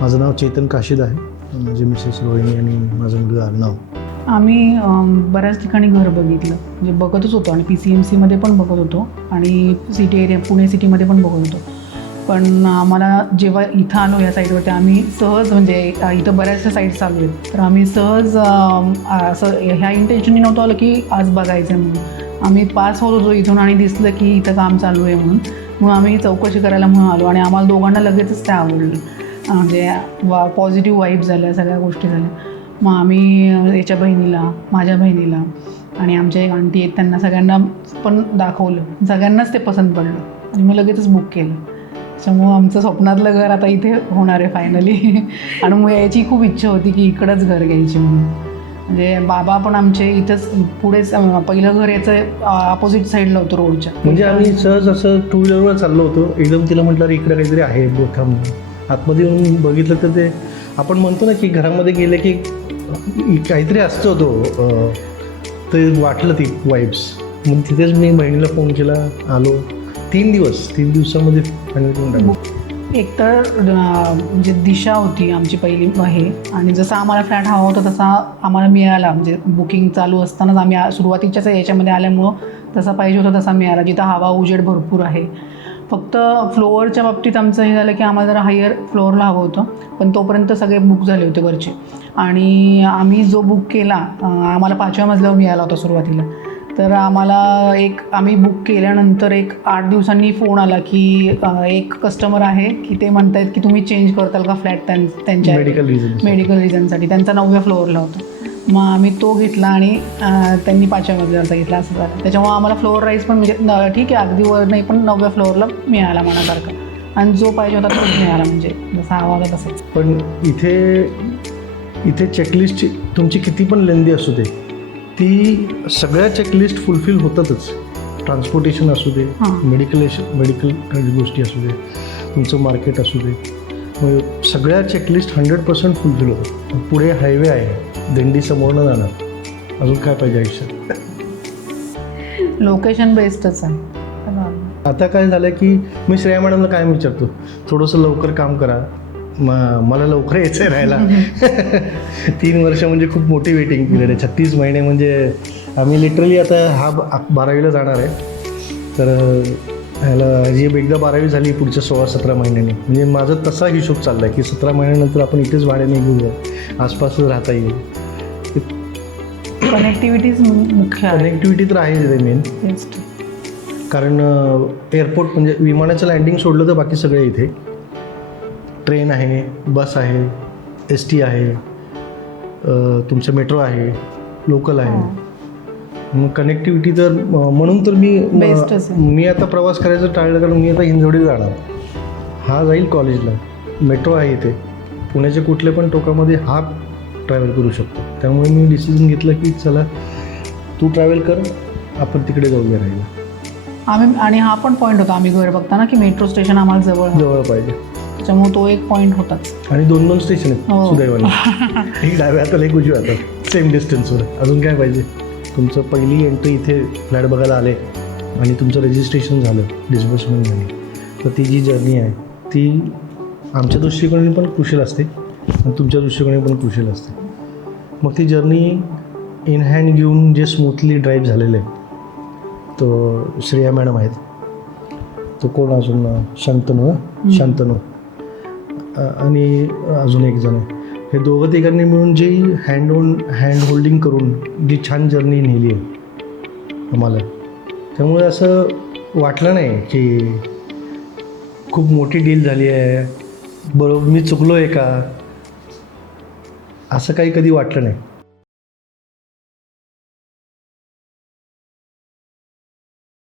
माझं नाव चेतन काशीद आहे. माझी मिसेस रोहिणी आणि माझं मुलगा अर्णव. आम्ही बऱ्याच ठिकाणी घर बघितलं, म्हणजे बघतच होतो आणि PCMCमध्ये पण बघत होतो आणि सिटी एरिया पुणे सिटीमध्ये पण बघत होतो. पण आम्हाला जेव्हा इथं आलो या साईडवरती आम्ही सहज, म्हणजे इथं बऱ्याचशा साईट्स चालू आहेत, तर आम्ही सहज असं ह्या इंटेन्शननी नव्हतं आलं की आज बघायचं आहे म्हणून. आम्ही पास होत होतो इथून आणि दिसलं की इथं काम चालू आहे म्हणून आम्ही चौकशी करायला म्हणून आलो आणि आम्हाला दोघांना लगेचच ते आवडलं. म्हणजे पॉझिटिव्ह वाईब झाल्या, सगळ्या गोष्टी झाल्या. मग आम्ही याच्या बहिणीला, माझ्या बहिणीला आणि आमच्या एक आंटी आहेत त्यांना सगळ्यांना पण दाखवलं. सगळ्यांनाच ते पसंत पडलं आणि मग लगेचच बुक केलं. त्याच्यामुळं आमचं स्वप्नातलं घर आता इथे होणार आहे फायनली. आणि मग याची खूप इच्छा होती की इकडंच घर घ्यायची म्हणून. म्हणजे बाबा पण आमचे इथंच पुढेच, पहिलं घर याचं अपोजिट साईडला होतं रोडच्या. म्हणजे आम्ही सहज असं टू व्हीलरवर चाललो होतो, एकदम तिला म्हटलं इकडे काहीतरी आहे बोथा म्हणून. आतमध्ये येऊन बघितलं तर ते आपण म्हणतो ना की घरामध्ये गेले की काहीतरी असतो तो, ते वाटलं ती वाईब्स. मग तिथेच मी बहिणीला फोन केला, आलो. 3 दिवसामध्ये फायनल करून टाकलं. एकतर म्हणजे दिशा होती आमची पहिली हे, आणि जसा आम्हाला फ्लॅट हवा होता तसा आम्हाला मिळाला. म्हणजे बुकिंग चालू असतानाच आम्ही सुरुवातीच्याच याच्यामध्ये आल्यामुळं तसा पाहिजे होता तसा मिळाला, जिथं हवा उजेड भरपूर आहे. फक्त फ्लोअरच्या बाबतीत आमचं हे झालं की आम्हाला जरा हायर फ्लोअरला हवं होतं, पण तोपर्यंत सगळे बुक झाले होते वरचे. आणि आम्ही जो बुक केला आम्हाला 5व्या मजल्यावर मिळाला होता सुरुवातीला. तर आम्ही बुक केल्यानंतर 8 दिवसांनी फोन आला की एक कस्टमर आहे की ते म्हणत आहेत की तुम्ही चेंज करताल का फ्लॅट त्यांच्या मेडिकल रिझनसाठी. त्यांचा 9व्या फ्लोअरला होता. मग आम्ही तो घेतला आणि त्यांनी 5व्या मजल्यावरचा घेतला, असं झालं. त्याच्यामुळे आम्हाला फ्लोअर राईज पण म्हणजे ठीक आहे अगदी वर नाही, पण 9व्या फ्लोअरला मिळाला मनासारखा. आणि जो पाहिजे होता तोच मिळाला, म्हणजे जसा हवा होता तसंच. पण इथे चेकलिस्ट तुमची किती पण लेंदी असू दे, ती सगळ्या चेकलिस्ट फुलफिल होतातच. ट्रान्सपोर्टेशन असू दे, मेडिकल गोष्टी असू दे, तुमचं मार्केट असू दे, मग सगळ्या चेकलिस्ट 100% फुलफिल होतात. पुढे हायवे आहे, दिंडी समोरनं जाणार, अजून काय पाहिजे आयुष्यात. लोकेशन बेस्टच आहे. आता काय झालं की मी श्रेया मॅडमला कायम विचारतो, थोडंसं लवकर काम करा, मला लवकर यायचं आहे राहायला. 3 वर्ष म्हणजे खूप मोठी वेटिंग पिरियड आहे. 36 महिने म्हणजे आम्ही लिटरली आता हा 12वीला जाणार आहे, तर ह्याला जी एकदा 12वी झाली पुढच्या 16-17 महिन्यांनी. म्हणजे माझा तसा हिशोब चालला आहे की 17 महिन्यानंतर आपण इथेच भाड्याने घेऊया, आसपासच राहता येईल. कनेक्टिव्हिटीज मुख्य, कनेक्टिव्हिटी तर आहेच रे मेन. कारण एअरपोर्ट म्हणजे विमानाचं लँडिंग सोडलं तर बाकी सगळे इथे. ट्रेन आहे, बस आहे, ST आहे, तुमचं मेट्रो आहे, लोकल आहे. मग कनेक्टिव्हिटी तर म्हणून तर मी आता प्रवास करायचं टाळलं, कारण मी आता हिंजवडी जाणार. हा जाईल कॉलेजला, मेट्रो आहे इथे, पुण्याच्या कुठल्या पण टोकामध्ये हा ट्रॅव्हल करू शकतो. त्यामुळे मी डिसिजन घेतलं की चला तू ट्रॅव्हल कर, आपण तिकडे जाऊया राहायला. आणि हा पण पॉईंट होता आम्ही घर बघताना की मेट्रो स्टेशन आम्हाला जवळ पाहिजे. त्याच्यामुळे तो एक पॉईंट होताच. आणि 2 स्टेशन आहेत सुदैवाने. एक डाव्या हाताला एक उजव्या हाताला, सेम डिस्टन्सवर. अजून काय पाहिजे. तुमचं पहिली एंट्री इथे फ्लॅट बघायला आले आणि तुमचं रजिस्ट्रेशन झालं, डिस्बर्समेंट झाली, तर ती जी जर्नी आहे ती आमच्या दृष्टिकोनाने पण क्रुशियल असते आणि तुमच्या दृष्टिकोनाने पण क्रुशियल असते. मग ती जर्नी इन हँड घेऊन जे स्मूथली ड्राईव्ह झालेलं आहे, तो श्रेया मॅडम आहेत, तो कोण अजून शांतनू आणि अजून एक जण आहे. हे दोघं तिघांनी मिळून जी हँड होल्डिंग करून जी छान जर्नी नेली आहे आम्हाला. त्यामुळे असं वाटलं नाही की खूप मोठी डील झाली आहे, बरोबर मी चुकलो आहे का, असं काही कधी वाटलं नाही.